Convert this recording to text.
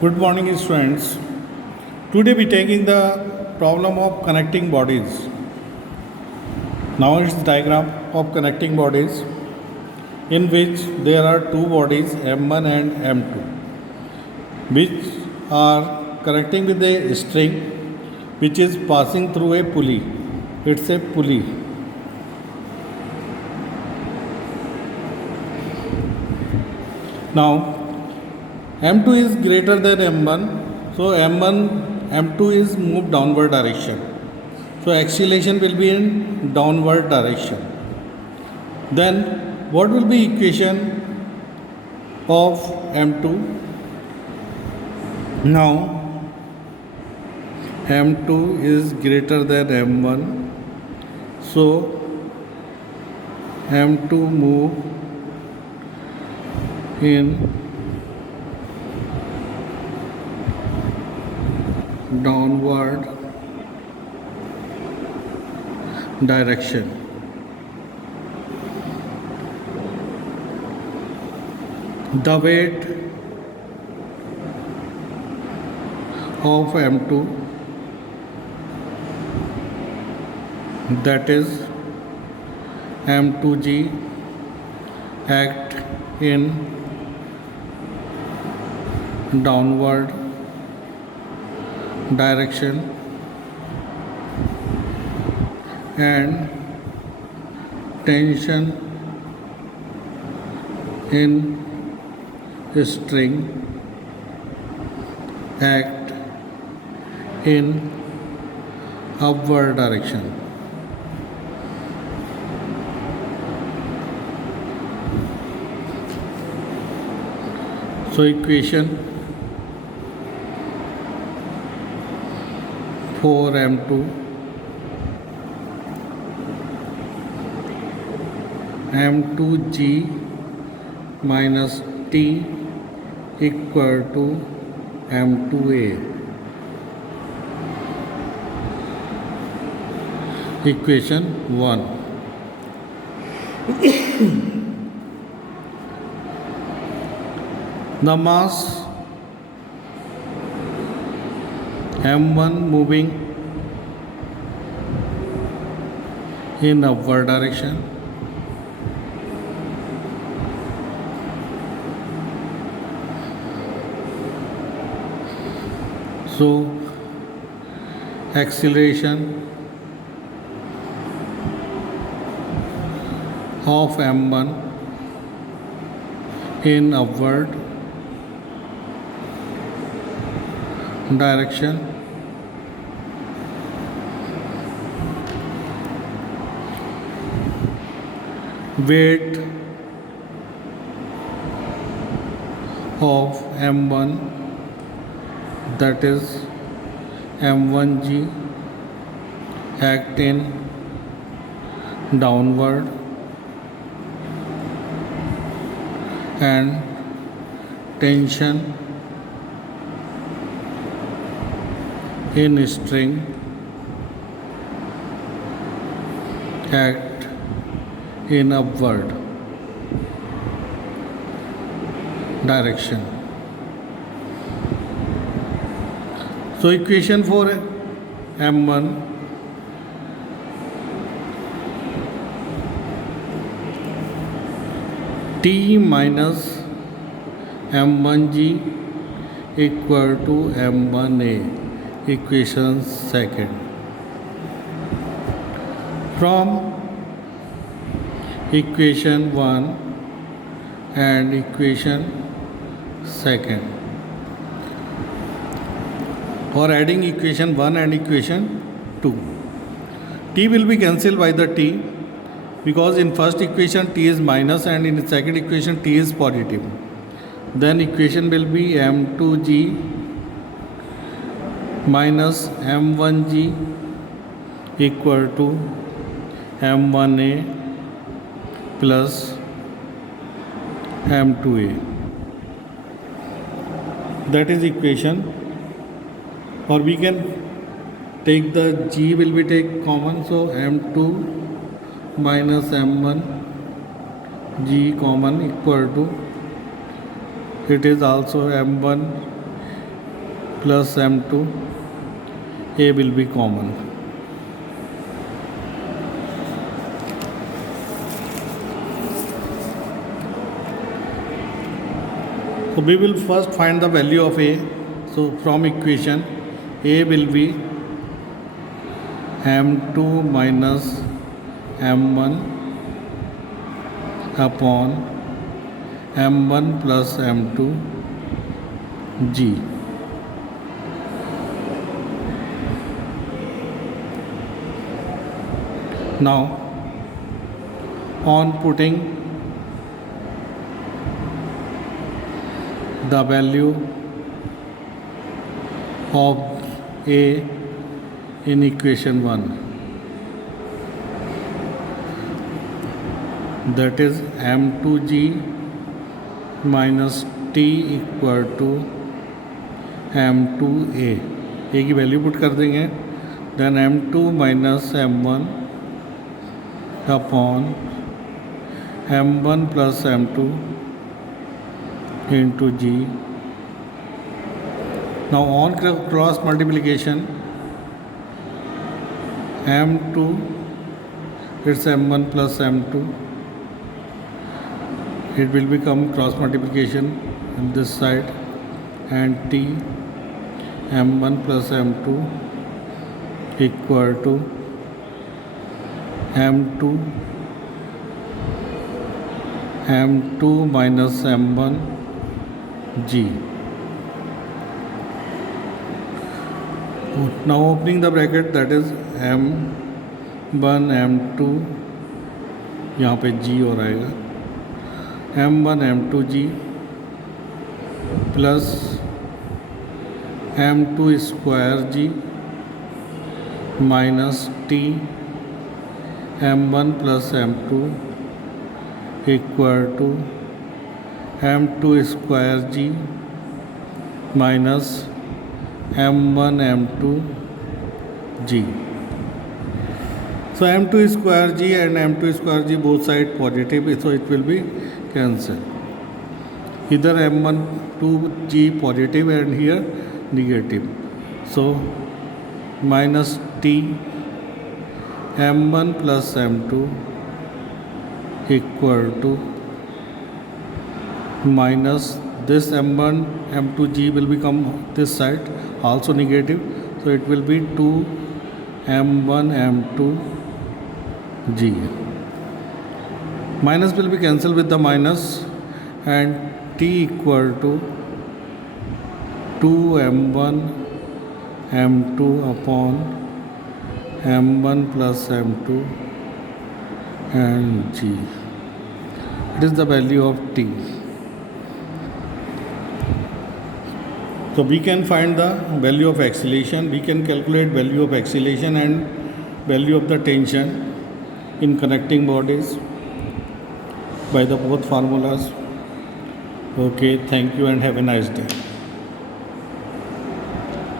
Good morning, students. Today we taking the problem of connecting bodies. Now it's the diagram of connecting bodies in which there are two bodies M1 and M2 which are connecting with a string which is passing through a pulley. It's a pulley. Now M2 is greater than M1, so M2 is moved downward direction. So acceleration will be in downward direction. Then what will be equation of M2? Now M2 is greater than M1, so M2 move in downward direction. The weight of M2, that is M2G, act in downward direction and tension in string act in upward direction. So equation for M2 M2G minus T equal to M2A. Equation 1. The mass M1 moving in upward direction, so acceleration of M1 in upward direction weight of M1, that is M1G, act in downward and tension in string act in upward direction. So equation for M1 T minus M1G equal to M1A. Equation second. From equation 1 and equation second, or adding equation 1 and equation 2, T will be cancelled by the T, because in first equation T is minus and in second equation T is positive. Then equation will be M2G minus M1G equal to M1A plus M2A. That is equation. Or we can take the G will be take common, so M2 minus M1 G common equal to, it is also M1 plus M2, A will be common. So we will first find the value of A. So from equation, A will be M2 minus M1 upon M1 plus M2 G. Now, on putting the value of A in equation 1, that is M2G minus T equal to M2A. A की value put कर देंगे, then M2 minus M1 upon M1 plus M2 into G. Now on cross multiplication, M2 it's M1 plus M2, it will become cross multiplication on this side, and T M1 plus M2 equal to M2 minus M1 G. Now opening the bracket, that is M1 M2, यहाँ पे G और आएगा M1 M2 G plus M2 square G minus T M1 plus M2 equal to M2 square G minus M1 M2 G. So M2 square G and M2 square G both side positive, so it will be cancelled. Either M1 2G positive and here negative. So minus T M1 plus M2 equal to minus this M1 M2G will become this side also negative, so it will be 2 M1 M2 G. Minus will be cancelled with the minus, and T equal to 2 M1 M2 upon M1 plus M2 and G. It is the value of T. So we can find the value of acceleration, we can calculate value of acceleration and value of the tension in connecting bodies by the both formulas. Okay, thank you and have a nice day.